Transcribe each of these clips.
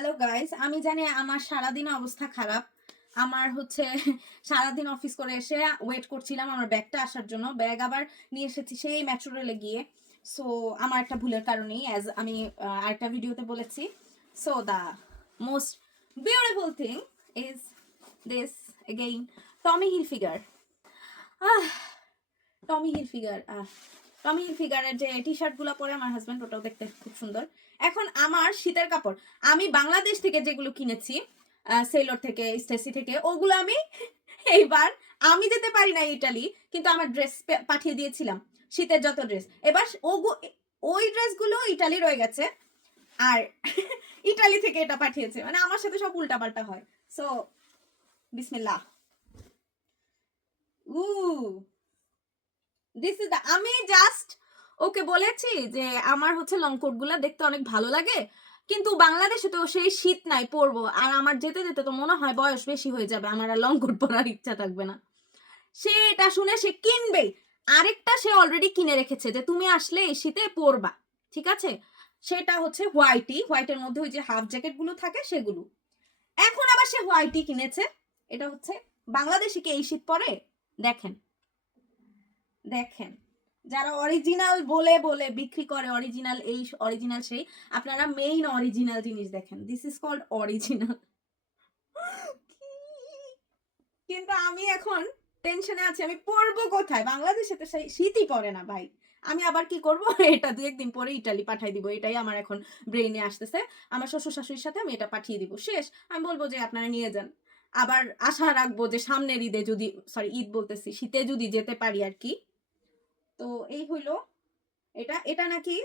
Hello guys, আমি জানি আমার সারাদিন অবস্থা খারাপ। আমার হচ্ছে সারাদিন অফিস করে এসে ওয়েট করছিলাম আমার ব্যাগটা আসার জন্য। ব্যাগ আবার নিয়ে এসেছি সেই মেট্রো রেলে গিয়ে। সো আমার একটা ভুলের কারণেই অ্যাজ আমি আরেকটা ভিডিওতে বলেছি। So the most beautiful thing is this again Tommy Hilfiger. Ah Tommy Hilfiger Tommy হিলফিগারের যে টি শার্টগুলো পরে আমার হাজব্যান্ড, ওটাও দেখতে খুব সুন্দর। এখন আমার শীতের কাপড় আমি বাংলাদেশ থেকে যেগুলো কিনেছি, সেলর থেকে, স্টেসি থেকে, ওগুলো আমি এইবার আমি যেতে পারি না ইটালি, কিন্তু আমার ড্রেস পাঠিয়ে দিয়েছিলাম, শীতের যত ড্রেস। এবার ওই ড্রেসগুলো ইটালি রয়ে গেছে, আর ইটালি থেকে এটা পাঠিয়েছে। মানে আমার সাথে সব উল্টাপাল্টা হয়। সো বিসমিল্লাহ। উ দিস ইজ আমি জাস্ট ওকে বলেছি যে আমার হচ্ছে লং কোট গুলা দেখতে অনেক ভালো লাগে, কিন্তু বাংলাদেশে তো সেই শীত নাই পরবো, আর আমার যেতে যেতে তো মনে হয় বয়স বেশি হয়ে যাবে, আমার আর লং কোট পরার ইচ্ছা থাকবে না। সে এটা শুনে সে কিনবেই। আরেকটা সে অলরেডি কিনে রেখেছে যে তুমি আসলে এই শীতে পরবা, ঠিক আছে। সেটা হচ্ছে হোয়াইটের মধ্যে ওই যে হাফ জ্যাকেট গুলো থাকে সেগুলো। এখন আবার সে হোয়াইটই কিনেছে। এটা হচ্ছে বাংলাদেশে কি এই শীত পরে? দেখেন দেখেন, যারা অরিজিনাল বলে বলে বিক্রি করে অরিজিনাল এই অরিজিনাল সেই, আপনারা মেইন অরিজিনাল জিনিস দেখেন। This is called original. কিন্তু আমি এখন টেনশনে আছি, আমি পড়বো কোথায়? বাংলাদেশে তো সেই শীতই পড়ে না ভাই। আমি আবার কি করব? এটা দু একদিন পরে ইটালি পাঠিয়ে দিব, এটাই আমার এখন ব্রেইনে আসতেছে। আমার শ্বশুর শাশুড়ির সাথে আমি এটা পাঠিয়ে দিব, শেষ। আমি বলবো যে আপনারা নিয়ে যান। আবার আশা রাখবো যে সামনের ঈদে যদি, সরি ঈদ বলতেছি, শীতে যদি যেতে পারি আর কি। তো এই হইলো এটা। এটা নাকি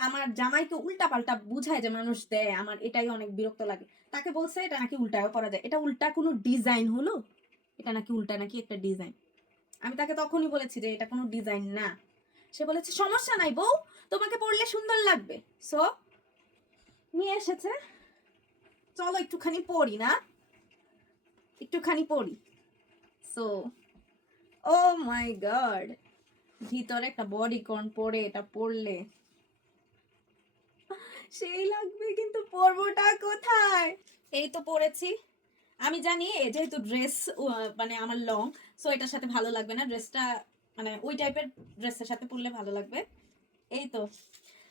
আমার জামাইকে উল্টা পাল্টা বুঝায় যে মানুষ দেয়, আমার এটাই অনেক বিরক্ত লাগে। তাকে বলছে এটা নাকি উল্টায়ও পরা যায়। এটা উল্টা কোনো ডিজাইন হলো? এটা নাকি উল্টা নাকি একটা ডিজাইন। আমি তাকে তখনই বলেছি যে এটা কোনো ডিজাইন না। সে বলেছে সমস্যা নাই বউ, তোমাকে পরলে সুন্দর লাগবে। সো নিয়ে এসেছে, চলো একটুখানি পরি না, একটুখানি পরি। সো ও মাই গড, ভিতরে একটা বডিকন পরে এটা পরলে সেই লাগবে, কিন্তু পরবোটা কোথায়? এই তো পরেছি। আমি জানি যেহেতু ড্রেস মানে আমার লং, সো এটার সাথে ভালো লাগবে না ড্রেসটা, মানে ওই টাইপের ড্রেসের সাথে পরলে ভালো লাগবে। এই তো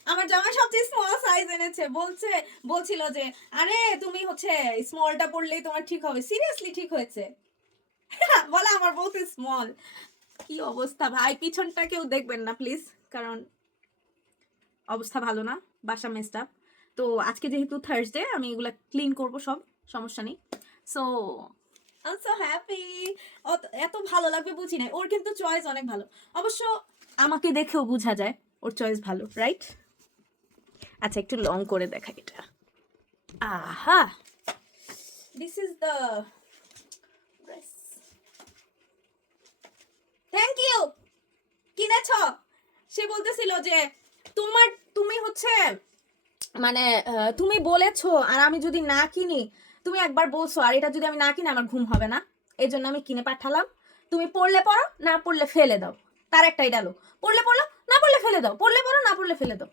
আমার জামাই সবচেয়ে স্মল সাইজ এনেছে, বলছিল যে আরে তুমি হচ্ছে স্মলটা পরলেই তোমার ঠিক হবে। সিরিয়াসলি ঠিক হয়েছে। বলে আমার বহুত স্মল। কি অবস্থা ভাই, পিছনটা কেউ দেখবেন না প্লিজ, কারণ অবস্থা ভালো না, বাসা মেসড আপ। তো আজকে যেহেতু থার্সডে, আমি এগুলা ক্লিন করব সব, সমস্যা নেই। So I am so happy. এত ভালো লাগবে বুঝি না। ওর কিন্তু চয়েস অনেক ভালো, অবশ্য আমাকে দেখেও বোঝা যায় ওর চয়েস ভালো, রাইট? আচ্ছা একটু লং করে দেখা এটা। Aha, this is the dress. Thank you. কিনেছ? সে বলতেছিল যে তুমি হচ্ছে মানে তুমি বলেছো, আর আমি যদি না কিনি, তুমি একবার বলছো, আর এটা যদি আমি না কিনি আমার ঘুম হবে না, এই জন্য আমি কিনে পাঠালাম। তুমি পড়লে পড়ো, না পড়লে ফেলে দাও। তার একটাই ডায়লগ, পড়লে পড়ো, না পড়লে ফেলে দাও, পড়লে পড়ো, না পড়লে ফেলে দাও।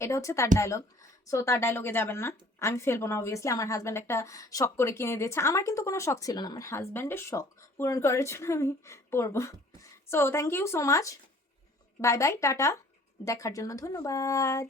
এটা হচ্ছে তার ডায়লগ। সো তার ডায়লগে যাবেন না। আমি ফেলবো না অবভিয়াসলি, আমার হাজব্যান্ড একটা শখ করে কিনে দিয়েছে। আমার কিন্তু কোনো শখ ছিল না, আমার হাজব্যান্ডের শখ পূরণ করার জন্য আমি পড়বো। So thank you so much, bye bye, tata, দেখার জন্য ধন্যবাদ।